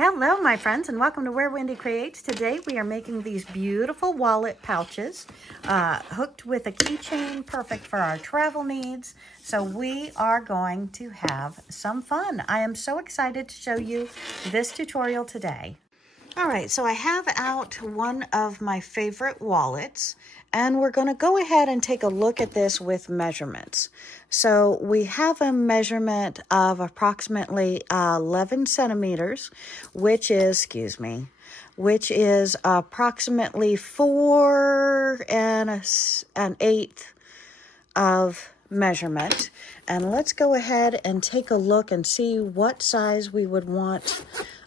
Hello, my friends, and welcome to Where Wendy Creates. Today we are making these beautiful wallet pouches hooked with a keychain, perfect for our travel needs. So we are going to have some fun. I am so excited to show you this tutorial today. All right, so I have out one of my favorite wallets, and we're going to go ahead and take a look at this with measurements. So we have a measurement of approximately 11 centimeters, which is, approximately 4 and 1/8 of measurement. And let's go ahead and take a look and see what size we would want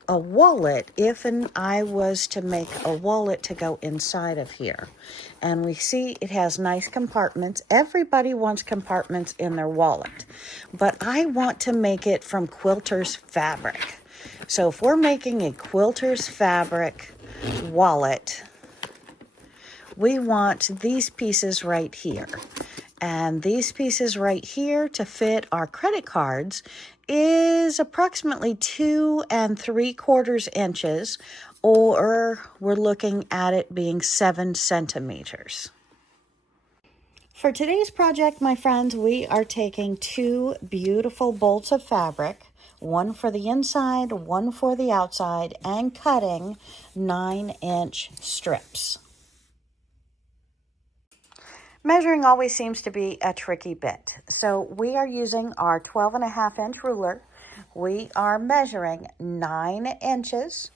a wallet if I was to make a wallet to go inside of here. And we see it has nice compartments. Everybody wants compartments in their wallet, but I want to make it from quilter's fabric. So if we're making a quilter's fabric wallet, we want these pieces right here. And these pieces right here to fit our credit cards is approximately 2 3/4 inches, or we're looking at it being 7 centimeters. For today's project, my friends, we are taking 2 beautiful bolts of fabric, one for the inside, one for the outside, and cutting 9-inch strips. Measuring always seems to be a tricky bit. So we are using our 12.5-inch ruler. We are measuring 9 inches.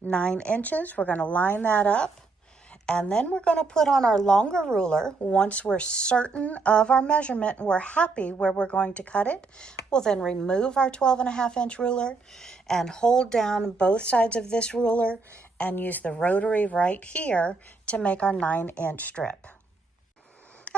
9 inches. We're going to line that up. And then we're going to put on our longer ruler. Once we're certain of our measurement and we're happy where we're going to cut it, we'll then remove our 12.5-inch ruler and hold down both sides of this ruler and use the rotary right here to make our 9-inch strip.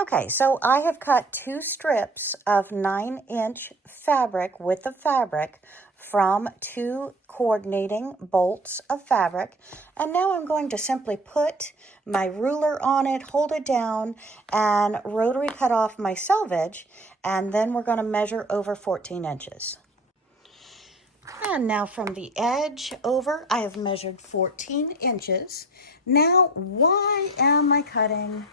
Okay, so I have cut 2 strips of 9-inch fabric with the fabric from 2 coordinating bolts of fabric. And now I'm going to simply put my ruler on it, hold it down, and rotary cut off my selvage. And then we're going to measure over 14 inches. And now from the edge over, I have measured 14 inches. Now, why am I cutting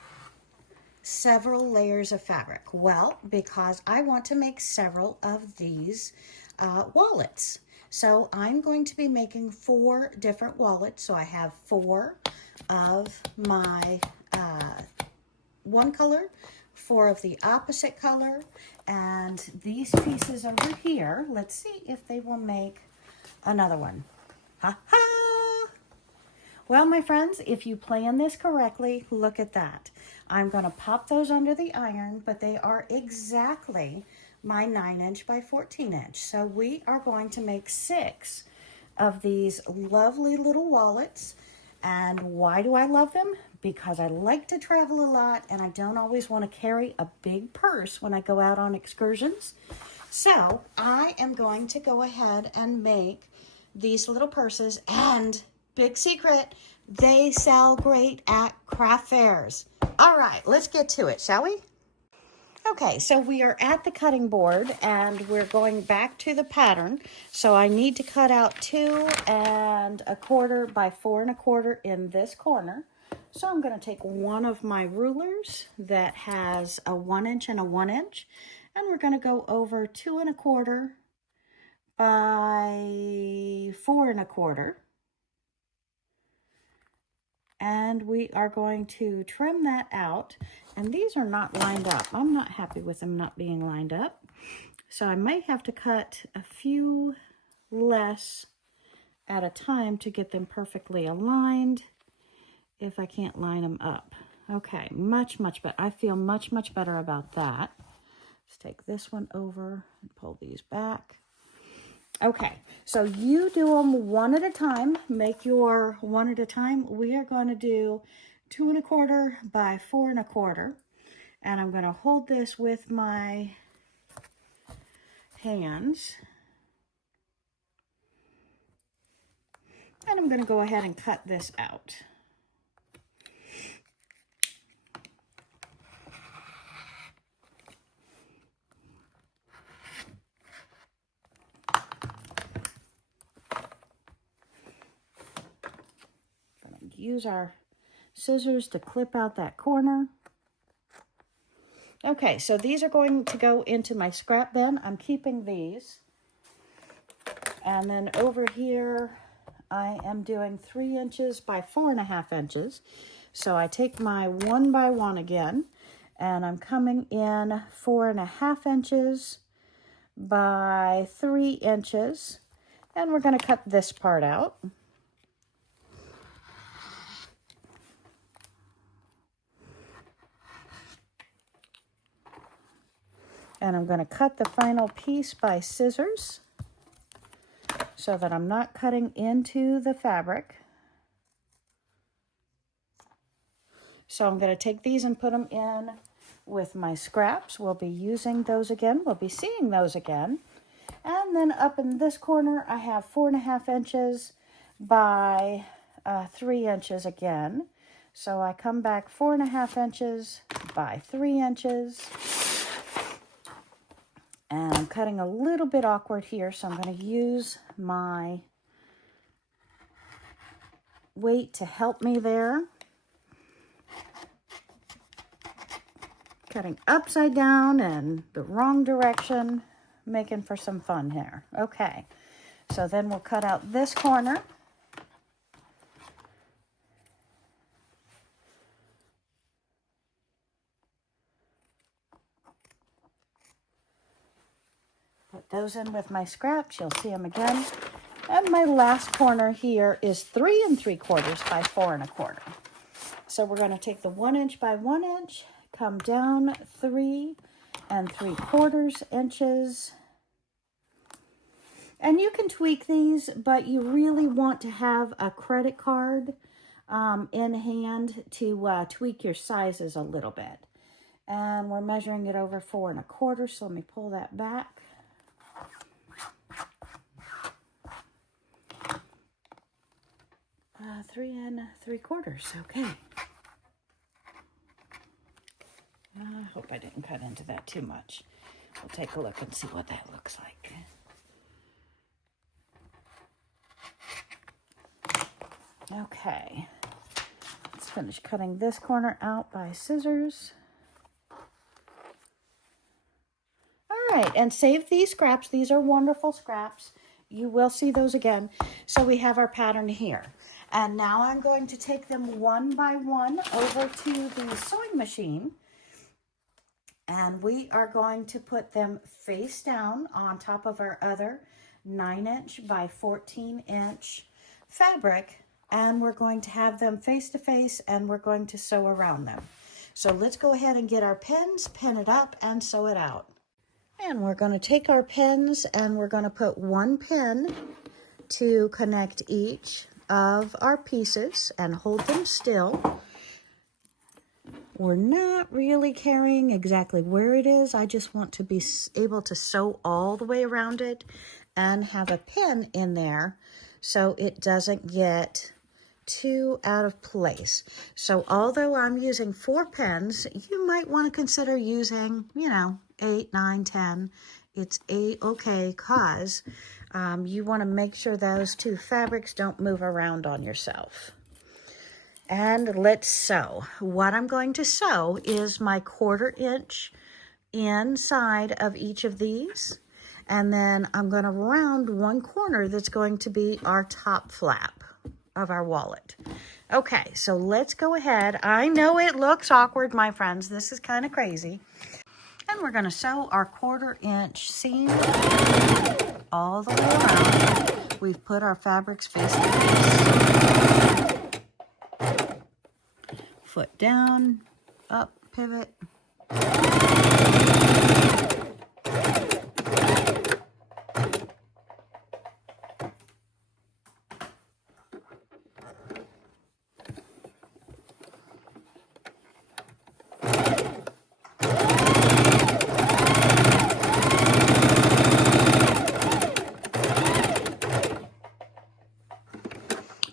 several layers of fabric? Well, because I want to make several of these wallets. So I'm going to be making 4 different wallets. So I have 4 of my one color, 4 of the opposite color, and these pieces over here, let's see if they will make another one. Ha ha! Well, my friends, if you plan this correctly, look at that. I'm going to pop those under the iron, but they are exactly my 9-inch by 14-inch. So we are going to make 6 of these lovely little wallets. And why do I love them? Because I like to travel a lot and I don't always want to carry a big purse when I go out on excursions. So I am going to go ahead and make these little purses, and big secret, they sell great at craft fairs. All right, let's get to it, shall we? Okay, so we are at the cutting board and we're going back to the pattern. So I need to cut out 2 1/4 by 4 1/4 in this corner. So I'm going to take one of my rulers that has a 1-inch and a 1-inch, and we're going to go over 2 1/4 by 4 1/4. And we are going to trim that out. And these are not lined up. I'm not happy with them not being lined up. So I might have to cut a few less at a time to get them perfectly aligned if I can't line them up. Okay, much better. I feel much better about that. Let's take this one over and pull these back. Okay, so you do them one at a time. Make your one at a time. We are going to do 2 1/4 by 4 1/4. And I'm going to hold this with my hands. And I'm going to go ahead and cut this out. use our scissors to clip out that corner. Okay, so these are going to go into my scrap bin. I'm keeping these. And then over here, I am doing 3 inches by 4.5 inches. So I take my 1 by 1 again, and I'm coming in 4.5 inches by 3 inches. And we're going to cut this part out. And I'm going to cut the final piece by scissors so that I'm not cutting into the fabric. So I'm going to take these and put them in with my scraps. We'll be using those again. We'll be seeing those again. And then up in this corner, I have 4.5 inches by 3 inches again. So I come back 4.5 inches by 3 inches. And I'm cutting a little bit awkward here, so I'm going to use my weight to help me there. Cutting upside down and the wrong direction, making for some fun here. Okay, so then we'll cut out this corner. Put those in with my scraps. You'll see them again. And my last corner here is 3 3/4 by 4 1/4. So we're going to take the 1 inch by 1 inch, come down 3 3/4 inches. And you can tweak these, but you really want to have a credit card in hand to tweak your sizes a little bit. And we're measuring it over 4 1/4, so let me pull that back. 3 3/4, okay. I hope I didn't cut into that too much. We'll take a look and see what that looks like. Okay, let's finish cutting this corner out by scissors. All right, and save these scraps. These are wonderful scraps. You will see those again. So we have our pattern here. And now I'm going to take them 1 by 1 over to the sewing machine. And we are going to put them face down on top of our other 9 inch by 14 inch fabric. And we're going to have them face to face, and we're going to sew around them. So let's go ahead and get our pins, pin it up, and sew it out. And we're going to take our pins and we're going to put 1 pin to connect each of our pieces and hold them still. We're not really caring exactly where it is. I just want to be able to sew all the way around it and have a pin in there so it doesn't get too out of place. So although I'm using 4 pins, you might want to consider using, 8, 9, 10. It's okay because you want to make sure those 2 fabrics don't move around on yourself. And let's sew. What I'm going to sew is my 1/4 inch inside of each of these. And then I'm going to round 1 corner that's going to be our top flap of our wallet. Okay, so let's go ahead. I know it looks awkward, my friends. This is kind of crazy. And we're going to sew our 1/4 inch seam all the way around. We've put our fabrics face to face. Foot down, up, pivot.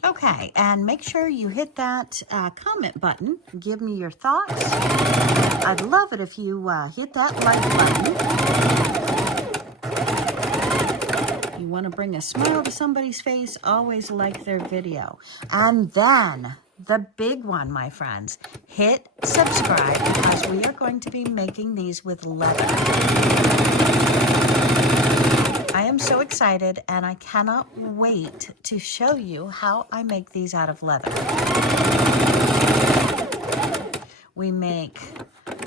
Okay, and make sure you hit that comment button. Give me your thoughts. I'd love it if you hit that like button. You want to bring a smile to somebody's face, always like their video. And then the big one, my friends. Hit subscribe because we are going to be making these with leather. I am so excited and I cannot wait to show you how I make these out of leather. We make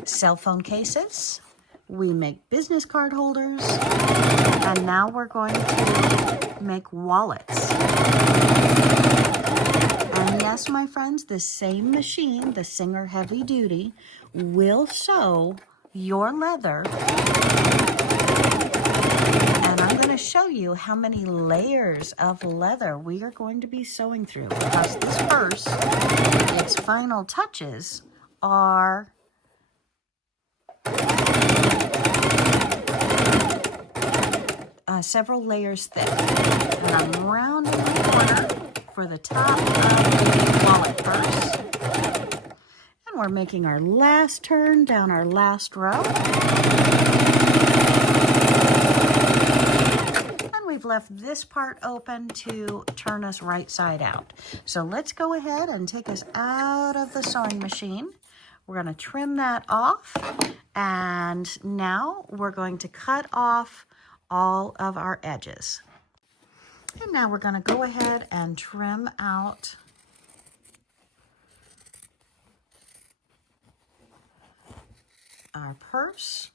cell phone cases, we make business card holders, and now we're going to make wallets. And yes, my friends, the same machine, the Singer Heavy Duty, will sew your leather. And I'm going to show you how many layers of leather we are going to be sewing through, because this purse, its final touches are several layers thick. And I'm rounding the corner for the top of the wallet purse. And we're making our last turn down our last row. And we've left this part open to turn us right side out. So let's go ahead and take us out of the sewing machine. We're going to trim that off. And now we're going to cut off all of our edges. And now we're going to go ahead and trim out our purse.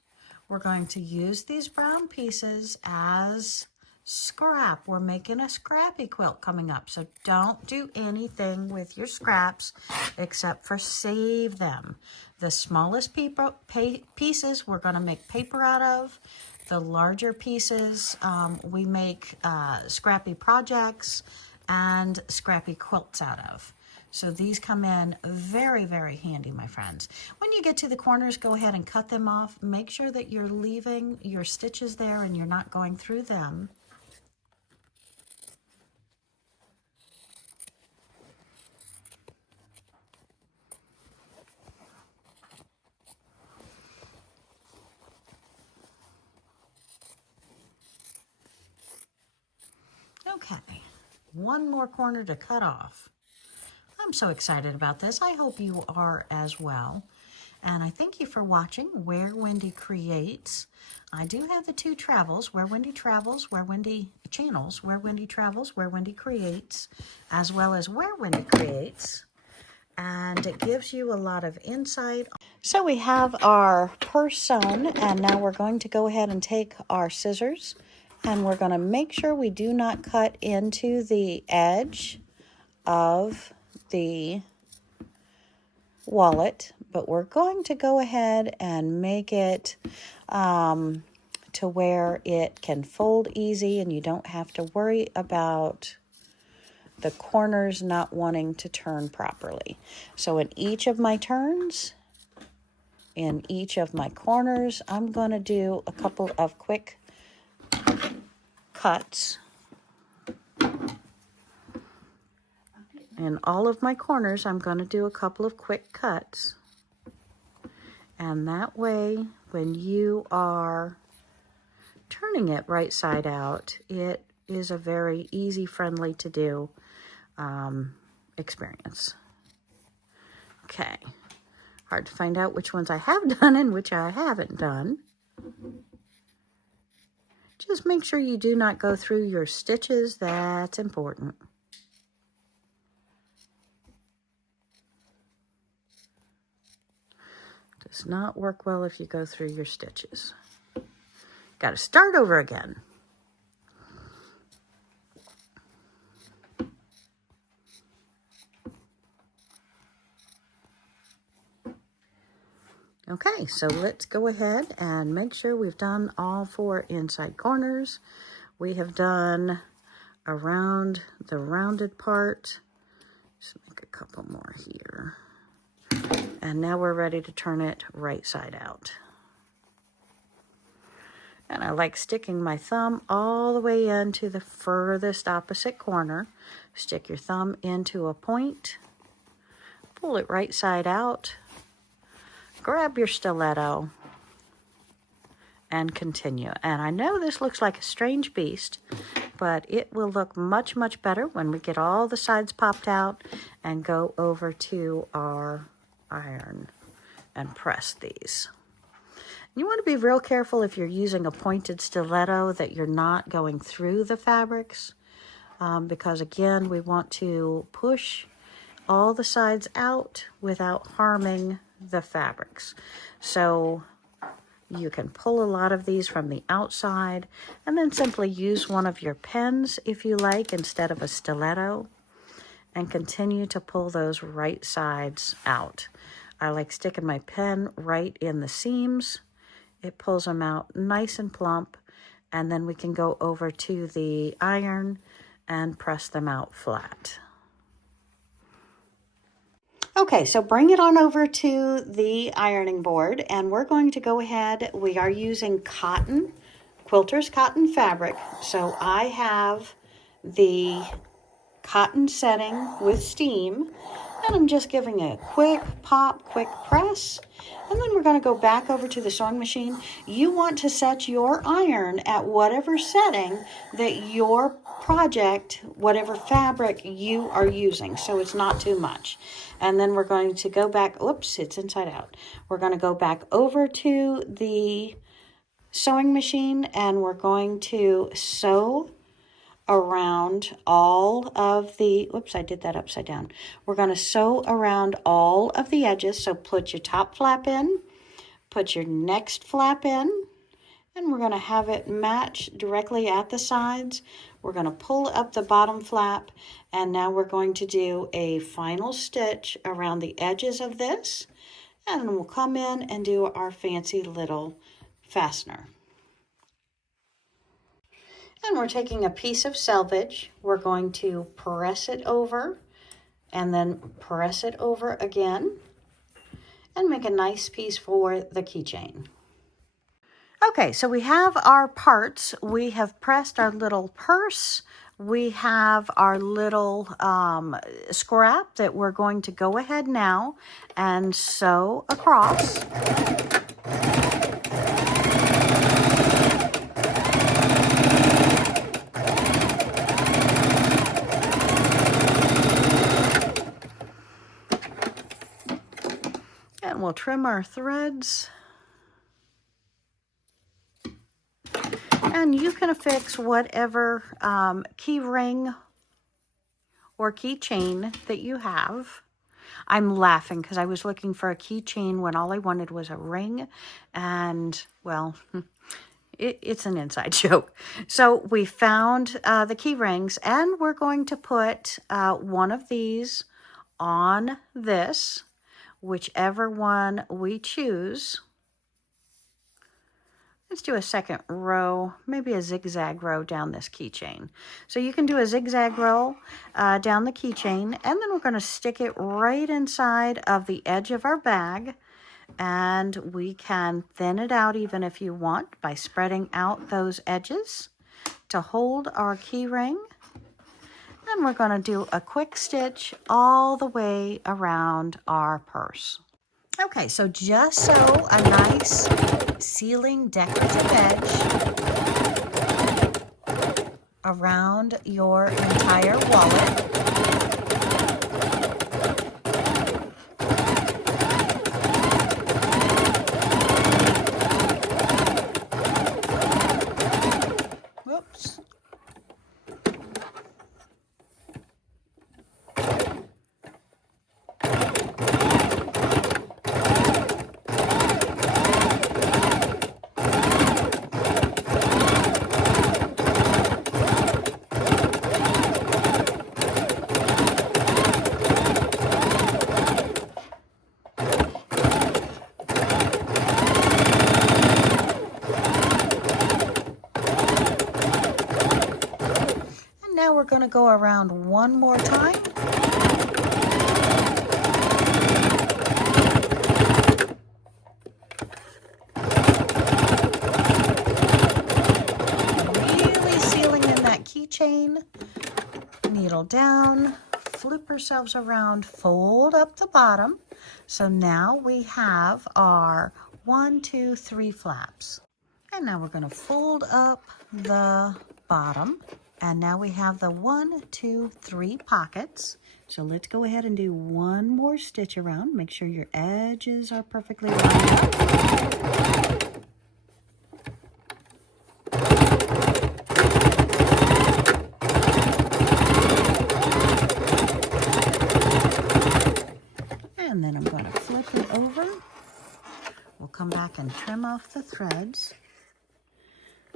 We're going to use these brown pieces as scrap. We're making a scrappy quilt coming up, so don't do anything with your scraps except for save them. The smallest pieces we're going to make paper out of. The larger pieces we make scrappy projects and scrappy quilts out of. So these come in very, very handy, my friends. When you get to the corners, go ahead and cut them off. Make sure that you're leaving your stitches there and you're not going through them. Okay, one more corner to cut off. I'm so excited about this. I hope you are as well. And I thank you for watching Where Wendy Creates. I do have the two travels, Where Wendy Travels, Where Wendy Channels, Where Wendy Travels, Where Wendy Creates, as well as Where Wendy Creates. And it gives you a lot of insight. So we have our purse sewn, and now we're going to go ahead and take our scissors, and we're going to make sure we do not cut into the edge of the wallet, but we're going to go ahead and make it to where it can fold easy and you don't have to worry about the corners not wanting to turn properly. So in each of my turns, in each of my corners, I'm going to do a couple of quick cuts. In all of my corners, I'm going to do a couple of quick cuts. And that way, when you are turning it right side out, it is a very easy, friendly to do experience. Okay. Hard to find out which ones I have done and which I haven't done. Just make sure you do not go through your stitches. That's important. Does not work well if you go through your stitches. Got to start over again. Okay, so let's go ahead and make sure we've done all 4 inside corners. We have done around the rounded part. Just make a couple more here. And now we're ready to turn it right side out. And I like sticking my thumb all the way into the furthest opposite corner. Stick your thumb into a point, pull it right side out, grab your stiletto, and continue. And I know this looks like a strange beast, but it will look much, much better when we get all the sides popped out and go over to our iron and press these. You want to be real careful if you're using a pointed stiletto that you're not going through the fabrics, because again, we want to push all the sides out without harming the fabrics. So you can pull a lot of these from the outside and then simply use one of your pens if you like instead of a stiletto, and continue to pull those right sides out. I like sticking my pen right in the seams. It pulls them out nice and plump, and then we can go over to the iron and press them out flat. Okay, so bring it on over to the ironing board, and we're going to go ahead. We are using cotton, quilter's cotton fabric. So I have the cotton setting with steam, and I'm just giving it a quick pop, quick press, and then we're going to go back over to the sewing machine. You want to set your iron at whatever setting that your project, whatever fabric you are using, so it's not too much. And then we're going to go back, oops, it's inside out. We're going to go back over to the sewing machine, and we're going to sew around all of the, whoops, I did that upside down. We're going to sew around all of the edges. So put your top flap in, put your next flap in, and we're going to have it match directly at the sides. We're going to pull up the bottom flap, and now we're going to do a final stitch around the edges of this, and then we'll come in and do our fancy little fastener. And we're taking a piece of selvage. We're going to press it over and then press it over again and make a nice piece for the keychain. Okay, so we have our parts. We have pressed our little purse. We have our little scrap that we're going to go ahead now and sew across. And we'll trim our threads. And you can affix whatever key ring or keychain that you have. I'm laughing because I was looking for a keychain when all I wanted was a ring. And, well, it's an inside joke. So we found the key rings, and we're going to put one of these on this, whichever one we choose. Let's do a second row, maybe a zigzag row down this keychain. So you can do a zigzag row down the keychain, and then we're going to stick it right inside of the edge of our bag. And we can thin it out even if you want by spreading out those edges to hold our key ring. And we're going to do a quick stitch all the way around our purse. Okay, so just sew a nice sealing decorative edge around your entire wallet. Whoops. Now we're going to go around one more time. Really sealing in that keychain. Needle down, flip ourselves around, fold up the bottom. So now we have our 1, 2, 3 flaps. And now we're going to fold up the bottom. And now we have the 1, 2, 3 pockets. So let's go ahead and do one more stitch around. Make sure your edges are perfectly lined up. And then I'm going to flip it over. We'll come back and trim off the threads.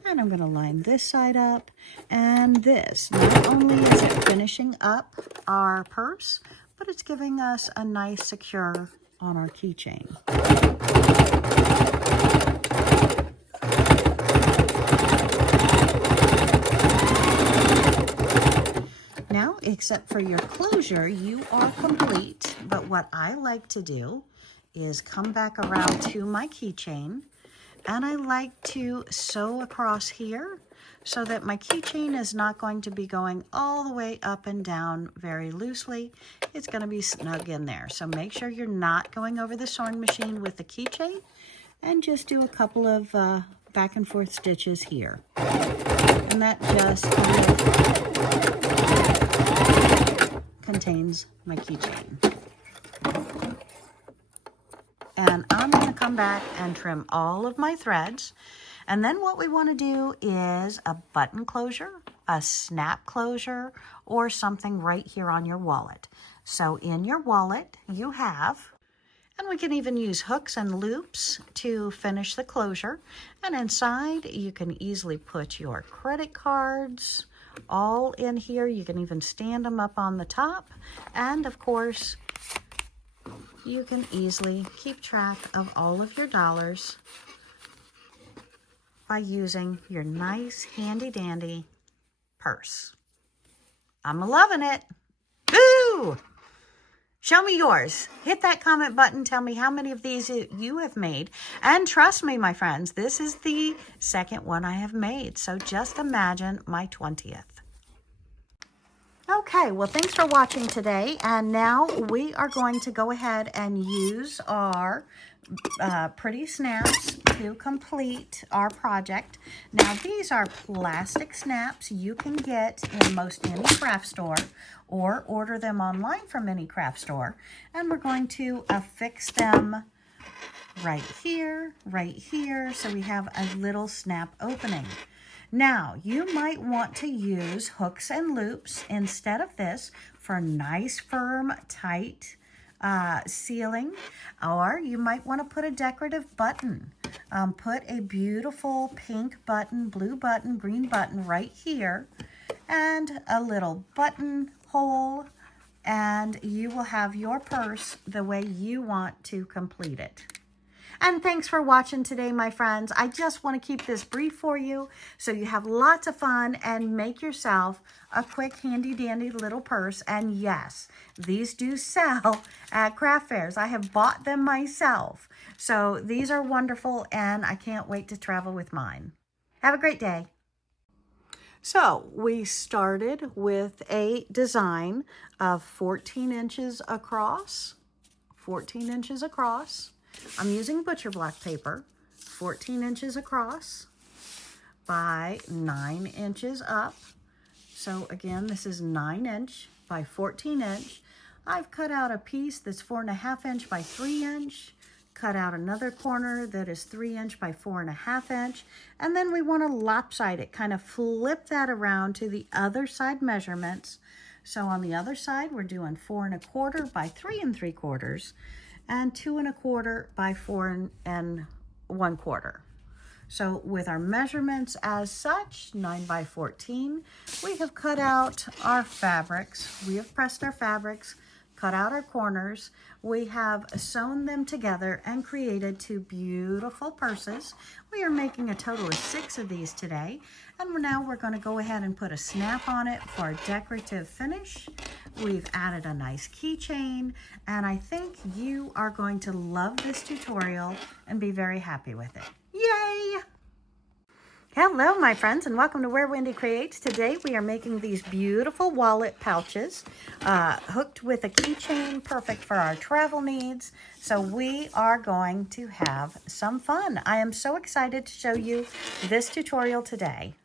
And I'm going to line this side up. And this, not only is it finishing up our purse, but it's giving us a nice secure on our keychain. Now, except for your closure, you are complete. But what I like to do is come back around to my keychain, and I like to sew across here so that my keychain is not going to be going all the way up and down very loosely. It's going to be snug in there. So make sure you're not going over the sewing machine with the keychain, and just do a couple of back and forth stitches here. And that just contains my keychain. And I'm going to come back and trim all of my threads. And then what we want to do is a button closure, a snap closure, or something right here on your wallet. So in your wallet you have, and we can even use hooks and loops to finish the closure. And inside you can easily put your credit cards all in here. You can even stand them up on the top. And of course, you can easily keep track of all of your dollars by using your nice handy dandy purse. I'm loving it. Woo! Show me yours. Hit that comment button. Tell me how many of these you have made. And trust me, my friends, this is the second one I have made. So just imagine my 20th. Okay, well, thanks for watching today. And now we are going to go ahead and use our pretty snaps to complete our project. Now, these are plastic snaps you can get in most any craft store or order them online from any craft store. And we're going to affix them right here, so we have a little snap opening. Now, you might want to use hooks and loops instead of this for nice, firm, tight sealing. Or you might want to put a decorative button. Put a beautiful pink button, blue button, green button right here, and a little button hole, and you will have your purse the way you want to complete it. And thanks for watching today, my friends. I just want to keep this brief for you so you have lots of fun and make yourself a quick, handy-dandy little purse. And yes, these do sell at craft fairs. I have bought them myself. So these are wonderful, and I can't wait to travel with mine. Have a great day. So we started with a design of 14 inches across, 14 inches across. I'm using butcher block paper, 14 inches across by 9 inches up. So again, this is 9 inch by 14 inch. I've cut out a piece that's 4.5 inch by 3 inch, cut out another corner that is 3 inch by 4.5 inch. And then we want to lopside it, kind of flip that around to the other side measurements. So on the other side, we're doing 4 1/4 by 3 3/4. And 2 1/4 by 4 1/4. So with our measurements as such, 9 by 14, we have cut out our fabrics. We have pressed our fabrics, cut out our corners. We have sewn them together and created 2 beautiful purses. We are making a total of 6 of these today. And now we're going to go ahead and put a snap on it for a decorative finish. We've added a nice keychain, and I think you are going to love this tutorial and be very happy with it. Yay! Hello, my friends, and welcome to Where Wendy Creates. Today we are making these beautiful wallet pouches hooked with a keychain, perfect for our travel needs. So we are going to have some fun. I am so excited to show you this tutorial today.